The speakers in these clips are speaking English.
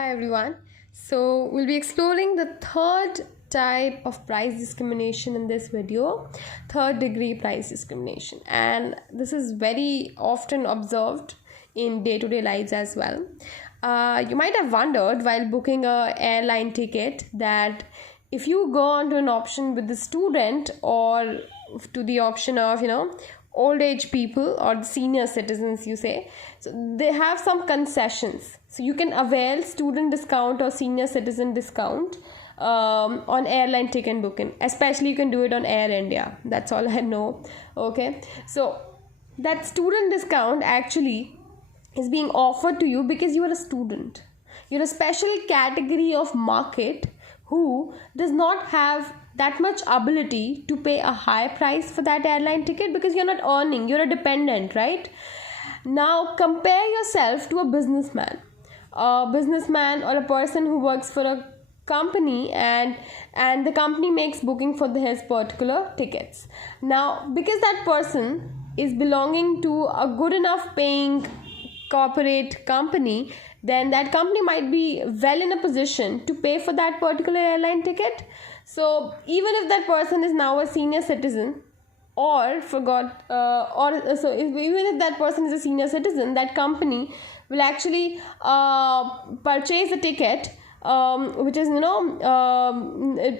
Hi everyone. So we'll be exploring the third type of price discrimination in this video, third degree price discrimination. And this is very often observed in day-to-day lives as well. You might have wondered while booking a airline ticket that if you go on to an option with the student or to the option of old age people or the senior citizens, you say, so they have some concessions, so you can avail student discount or senior citizen discount on airline ticket booking. Especially you can do it on Air India. That's all I know. Okay, so that student discount actually is being offered to you because you are a student. You're a special category of market who does not have that much ability to pay a high price for that airline ticket because you're not earning, you're a dependent, right? Now compare yourself to a businessman or a person who works for a company, and the company makes booking for his particular tickets. Now because that person is belonging to a good enough paying corporate company, then that company might be well in a position to pay for that particular airline ticket. So even if that person is now a senior citizen or even if that person is a senior citizen, that company will actually purchase a ticket which is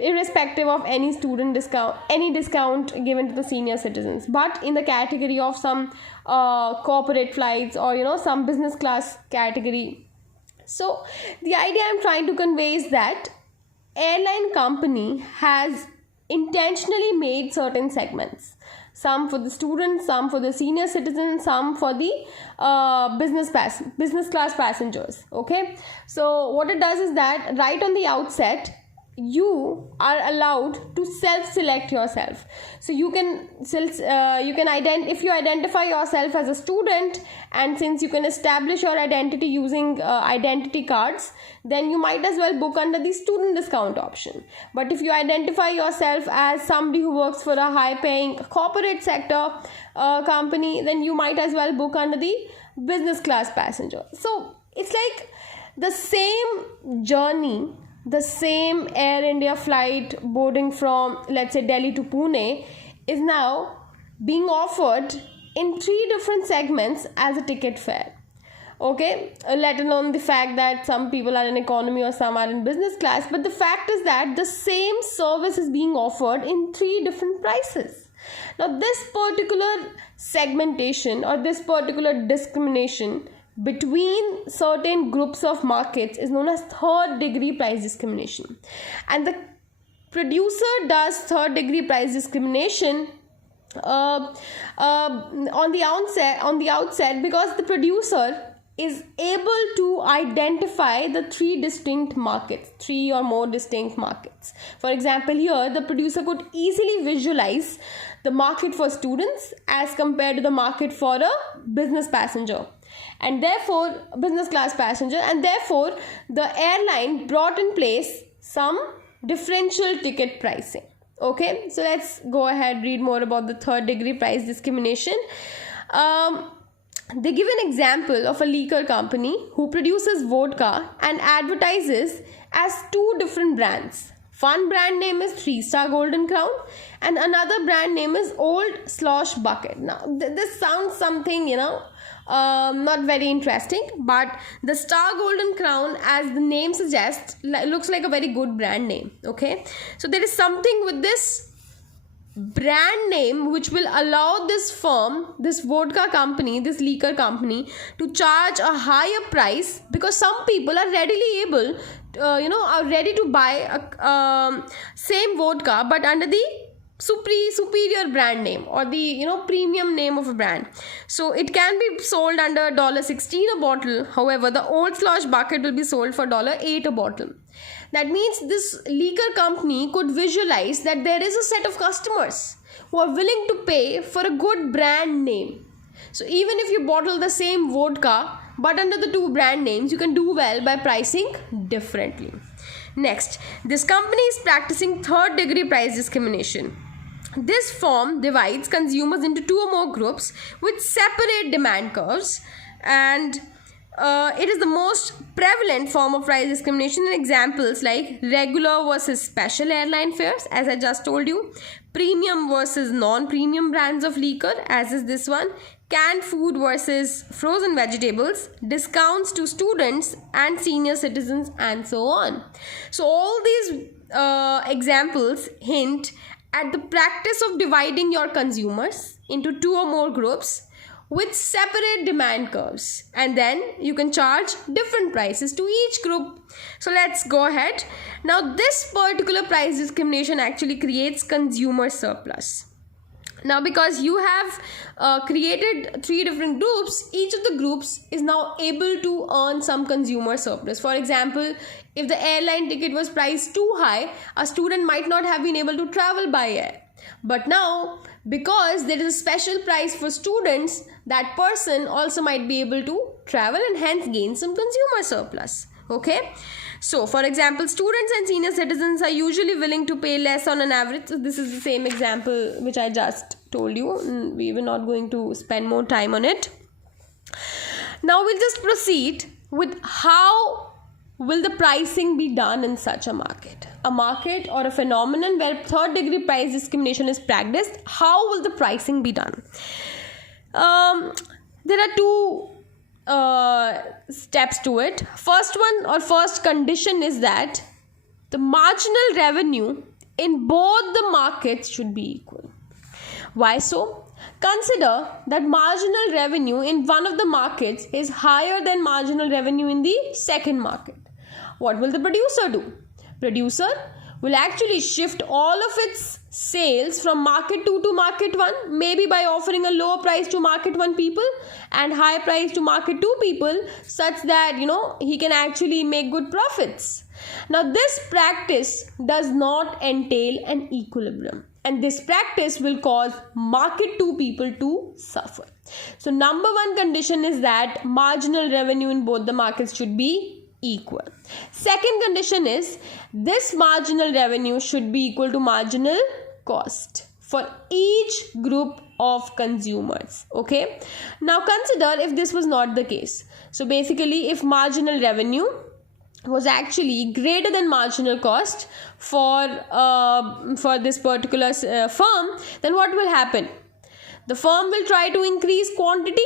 irrespective of any student discount, any discount given to the senior citizens, but in the category of some corporate flights or some business class category. So the idea I'm trying to convey is that airline company has intentionally made certain segments, some for the students, some for the senior citizens, some for the business class passengers. Okay, so what it does is that right on the outset you are allowed to self-select yourself. So you can if you identify yourself as a student, and since you can establish your identity using identity cards, then you might as well book under the student discount option. But if you identify yourself as somebody who works for a high paying corporate sector company, then you might as well book under the business class passenger. So it's like the same journey, the same Air India flight boarding from, let's say, Delhi to Pune is now being offered in 3 different segments as a ticket fare. Okay, let alone the fact that some people are in economy or some are in business class, but the fact is that the same service is being offered in 3 different prices. Now this particular segmentation or this particular discrimination between certain groups of markets is known as third degree price discrimination, and the producer does third degree price discrimination on the outset because the producer is able to identify the 3 distinct markets, 3 or more distinct markets. For example, here the producer could easily visualize the market for students as compared to the market for a business passenger, and therefore business class passenger, and therefore the airline brought in place some differential ticket pricing. Okay, so let's go ahead, read more about the third degree price discrimination. They give an example of a liquor company who produces vodka and advertises as 2 different brands. One brand name is 3-Star Golden Crown and another brand name is Old Slosh Bucket. Now this sounds something not very interesting, but the Star Golden Crown, as the name suggests, looks like a very good brand name. Okay, so there is something with this brand name which will allow this firm, this vodka company, this liquor company, to charge a higher price because some people are readily able are ready to buy a same vodka but under the superior brand name or the premium name of a brand. So it can be sold under $16 a bottle. However, the Old Slosh Bucket will be sold for $8 a bottle. That means this liquor company could visualize that there is a set of customers who are willing to pay for a good brand name. So even if you bottle the same vodka but under the 2 brand names, you can do well by pricing differently. Next, this company is practicing third degree price discrimination. This firm divides consumers into 2 or more groups with separate demand curves, and it is the most prevalent form of price discrimination in examples like regular versus special airline fares, as I just told you, premium versus non-premium brands of liquor, as is this one, canned food versus frozen vegetables, discounts to students and senior citizens, and so on. So all these examples hint at the practice of dividing your consumers into two or more groups with separate demand curves, and then you can charge different prices to each group. So let's go ahead. Now this particular price discrimination actually creates consumer surplus. Now because you have created three different groups, each of the groups is now able to earn some consumer surplus. For example, if the airline ticket was priced too high, a student might not have been able to travel by air. But now, because there is a special price for students, that person also might be able to travel and hence gain some consumer surplus. Okay. So, for example, students and senior citizens are usually willing to pay less on an average. So this is the same example which I just told you. We were not going to spend more time on it. Now, we'll just proceed with how will the pricing be done in such a market? A market or a phenomenon where third degree price discrimination is practiced, how will the pricing be done? There are two steps to it. First condition is that the marginal revenue in both the markets should be equal. Why so? Consider that marginal revenue in one of the markets is higher than marginal revenue in the second market. What will the producer do? Producer will actually shift all of its sales from market 2 to market 1, maybe by offering a lower price to market 1 people and high price to market 2 people, such that he can actually make good profits. Now this practice does not entail an equilibrium, and this practice will cause market 2 people to suffer. So number one condition is that marginal revenue in both the markets should be equal. Second condition is this marginal revenue should be equal to marginal cost for each group of consumers. Okay. Now consider if this was not the case. So basically, if marginal revenue was actually greater than marginal cost for this particular firm, then what will happen? The firm will try to increase quantity.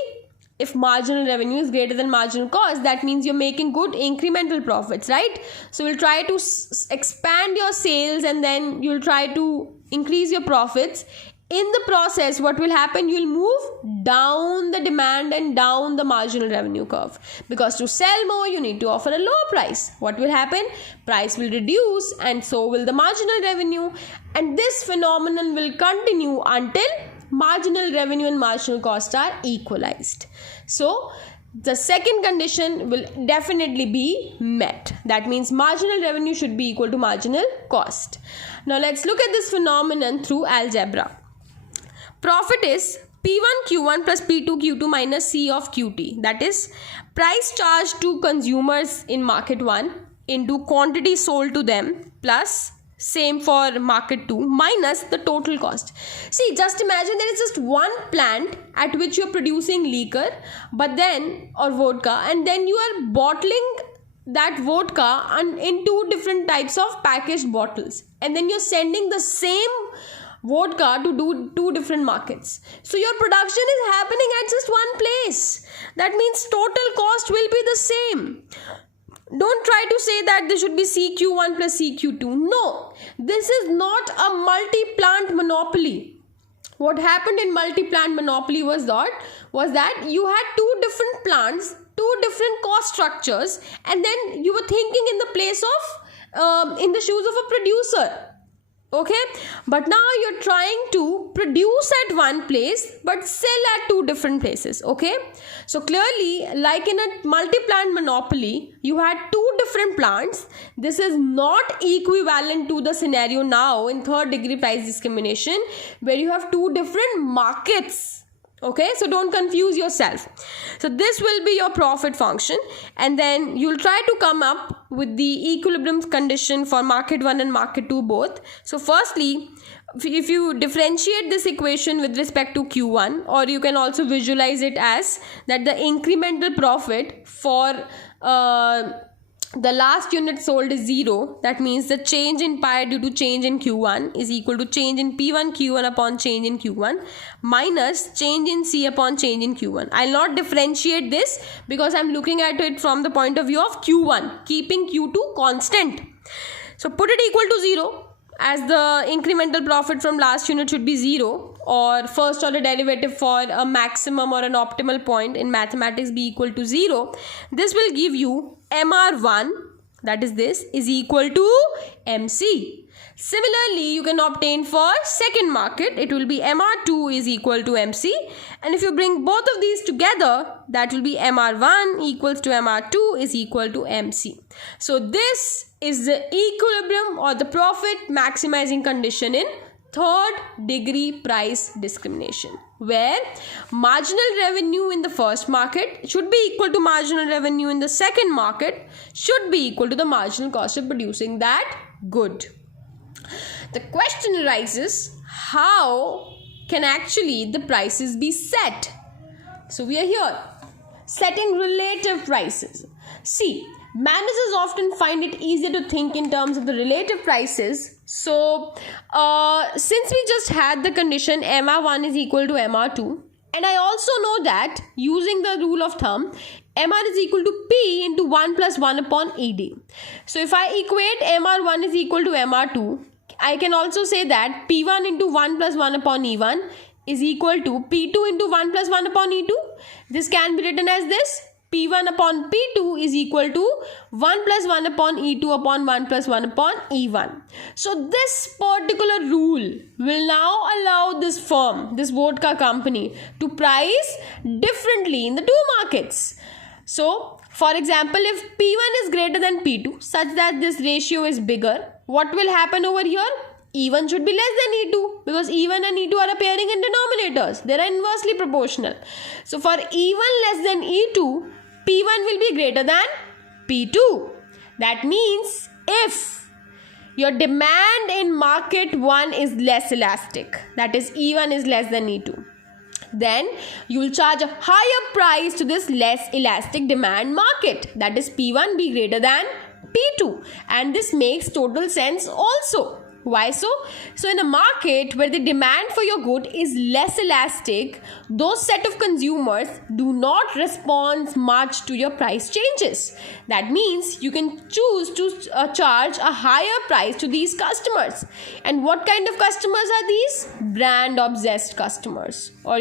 If marginal revenue is greater than marginal cost, that means you're making good incremental profits, right? So you'll try to expand your sales and then you'll try to increase your profits. In the process, what will happen? You'll move down the demand and down the marginal revenue curve. Because to sell more, you need to offer a lower price. What will happen? Price will reduce and so will the marginal revenue. And this phenomenon will continue until marginal revenue and marginal cost are equalized. So the second condition will definitely be met. That means marginal revenue should be equal to marginal cost. Now let's look at this phenomenon through algebra. Profit is P1 Q1 plus P2 Q2 minus C of QT. That is price charged to consumers in market 1 into quantity sold to them plus same for market 2 minus the total cost. See, just imagine there is just one plant at which you are producing liquor or vodka, and then you are bottling that vodka in two different types of packaged bottles, and then you're sending the same vodka to do two different markets. So your production is happening at just one place. That means total cost will be the same. Don't try to say that this should be CQ1 plus CQ2. No, this is not a multi-plant monopoly. What happened in multi-plant monopoly was that you had two different plants, two different cost structures, and then you were thinking in the place of, in the shoes of a producer. Okay, but now you're trying to produce at one place but sell at two different places. Okay, so clearly, like in a multi-plant monopoly, you had two different plants. This is not equivalent to the scenario now in third degree price discrimination, where you have two different markets. Okay, so don't confuse yourself. So this will be your profit function, and then you'll try to come up with the equilibrium condition for market 1 and market 2 both. So firstly, if you differentiate this equation with respect to Q1, or you can also visualize it as that the incremental profit for the last unit sold is 0. That means the change in pi due to change in Q1 is equal to change in P1 Q1 upon change in Q1 minus change in C upon change in Q1. I'll not differentiate this because I'm looking at it from the point of view of Q1, keeping Q2 constant. So put it equal to 0, as the incremental profit from last unit should be 0, or first order derivative for a maximum or an optimal point in mathematics be equal to 0. This will give you MR1, that is this, is equal to MC. Similarly, you can obtain for second market, it will be MR2 is equal to MC, and if you bring both of these together, that will be MR1 equals to MR2 is equal to MC. So this is the equilibrium or the profit maximizing condition in third degree price discrimination, where marginal revenue in the first market should be equal to marginal revenue in the second market, should be equal to the marginal cost of producing that good. The question arises, how can actually the prices be set? So we are here setting relative prices. See, managers often find it easier to think in terms of the relative prices. So since we just had the condition MR1 is equal to MR2, and I also know that using the rule of thumb, MR is equal to P into 1 plus 1 upon ED. So if I equate MR1 is equal to MR2, I can also say that P1 into 1 plus 1 upon E1 is equal to P2 into 1 plus 1 upon E2. This can be written as this. P1 upon P2 is equal to 1 plus 1 upon E2 upon 1 plus 1 upon E1. So this particular rule will now allow this firm, this vodka company, to price differently in the two markets. So, for example, if P1 is greater than P2 such that this ratio is bigger, what will happen over here? E1 should be less than E2 because E1 and E2 are appearing in denominators. They are inversely proportional. So, for E1 less than E2, P1 will be greater than P2. That means if your demand in market 1 is less elastic, that is E1 is less than E2, then you will charge a higher price to this less elastic demand market, that is P1 be greater than P2, and this makes total sense also. Why so? So in a market where the demand for your good is less elastic, those set of consumers do not respond much to your price changes. That means you can choose to charge a higher price to these customers. And what kind of customers are these? Brand obsessed customers, or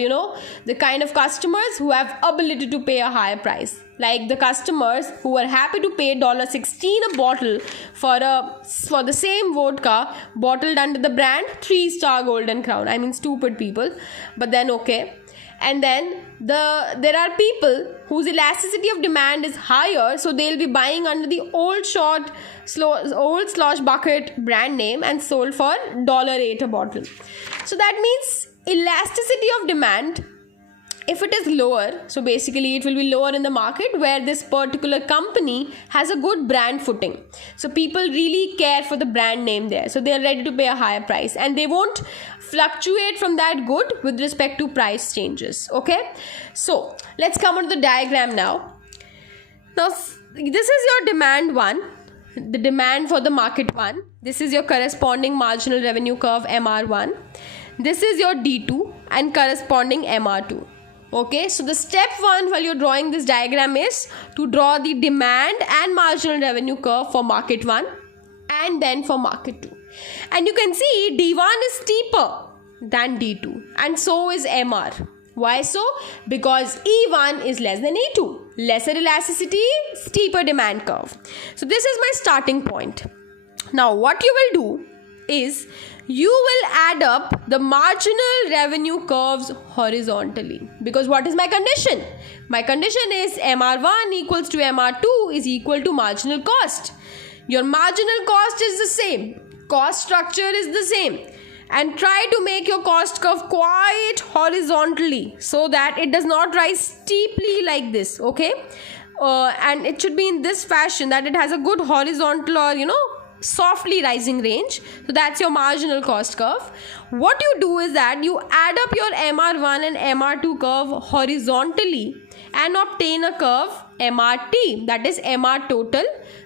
the kind of customers who have ability to pay a higher price. Like the customers who are happy to pay $16 a bottle for the same vodka bottled under the brand 3-star Golden Crown. I mean, stupid people, but then okay. And then there are people whose elasticity of demand is higher, so they'll be buying under the old slosh bucket brand name and sold for $8 a bottle. So that means elasticity of demand, if it is lower, so basically it will be lower in the market where this particular company has a good brand footing. So people really care for the brand name there. So they are ready to pay a higher price and they won't fluctuate from that good with respect to price changes. Okay. So let's come on to the diagram now. Now this is your demand 1. The demand for the market 1. This is your corresponding marginal revenue curve MR1. This is your D2 and corresponding MR2. Okay, so the step 1 while you're drawing this diagram is to draw the demand and marginal revenue curve for market 1 and then for market 2. And you can see D1 is steeper than D2 and so is MR. Why so? Because E1 is less than E2. Lesser elasticity, steeper demand curve. So this is my starting point. Now what you will do is you will add up the marginal revenue curves horizontally. Because what is my condition? My condition is MR1 equals to MR2 is equal to marginal cost. Your marginal cost is the same. Cost structure is the same. And try to make your cost curve quite horizontally so that it does not rise steeply like this. Okay? And it should be in this fashion that it has a good horizontal or softly rising range. So that's your marginal cost curve. What you do is that you add up your MR1 and MR2 curve horizontally and obtain a curve MRT, that is MR total,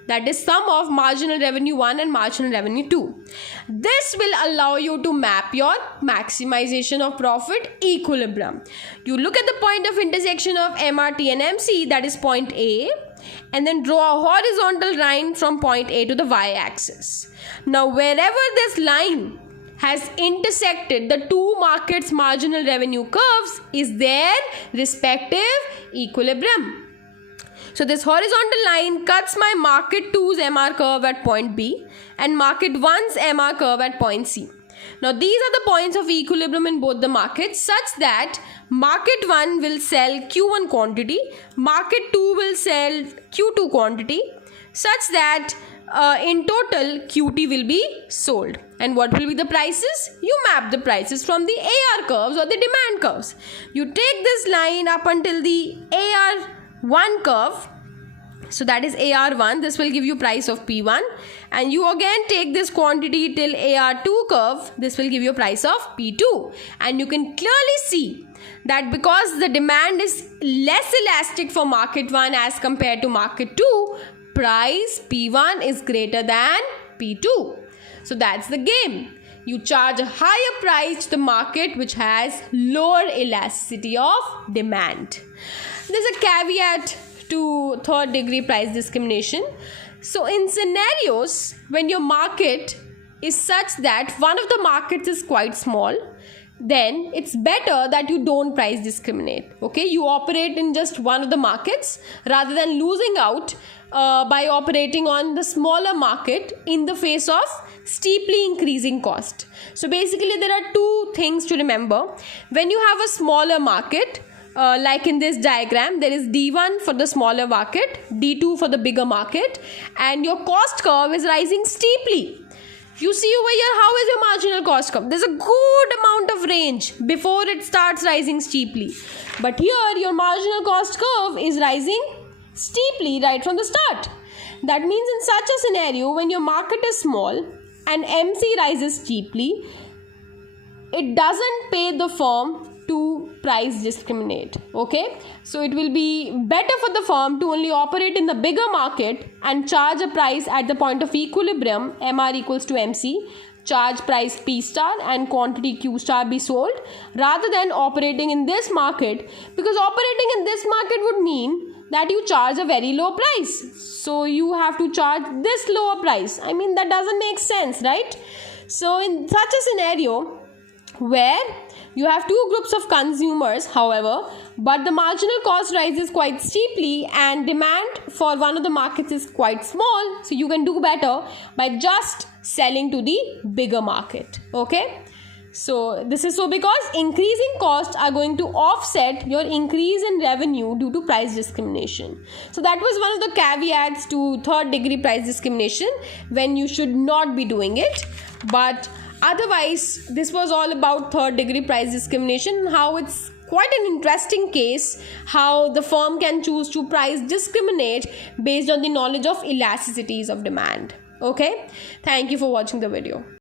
that is sum of marginal revenue 1 and marginal revenue 2. This will allow you to map your maximization of profit equilibrium. You look at the point of intersection of MRT and MC, that is point A, and then draw a horizontal line from point A to the y-axis. Now wherever this line has intersected the two markets' marginal revenue curves is their respective equilibrium. So this horizontal line cuts my market 2's MR curve at point B and market 1's MR curve at point C. Now these are the points of equilibrium in both the markets such that market 1 will sell Q1 quantity, market 2 will sell Q2 quantity, such that in total QT will be sold. And what will be the prices? You map the prices from the AR curves or the demand curves. You take this line up until the AR1 curve. So that is AR1. This will give you price of P1. And you again take this quantity till AR2 curve. This will give you price of P2. And you can clearly see that because the demand is less elastic for market 1 as compared to market 2, price P1 is greater than P2. So that's the game. You charge a higher price to the market which has lower elasticity of demand. There's a caveat to third degree price discrimination. So in scenarios when your market is such that one of the markets is quite small, then it's better that you don't price discriminate. Okay, you operate in just one of the markets rather than losing out by operating on the smaller market in the face of steeply increasing cost. So basically there are two things to remember. When you have a smaller market, like in this diagram, there is D1 for the smaller market, D2 for the bigger market, and your cost curve is rising steeply. You see over here, how is your marginal cost curve? There's a good amount of range before it starts rising steeply. But here, your marginal cost curve is rising steeply right from the start. That means in such a scenario, when your market is small and MC rises steeply, it doesn't pay the firm to price discriminate. Okay, so it will be better for the firm to only operate in the bigger market and charge a price at the point of equilibrium, MR equals to MC, charge price P star and quantity Q star be sold, rather than operating in this market, because operating in this market would mean that you charge a very low price. So you have to charge this lower price. I mean, that doesn't make sense, right? So in such a scenario where you have two groups of consumers, however, but the marginal cost rises quite steeply and demand for one of the markets is quite small, so you can do better by just selling to the bigger market. Okay, so this is so because increasing costs are going to offset your increase in revenue due to price discrimination. So that was one of the caveats to third degree price discrimination when you should not be doing it. But otherwise, this was all about third degree price discrimination, how it's quite an interesting case, how the firm can choose to price discriminate based on the knowledge of elasticities of demand. Okay, thank you for watching the video.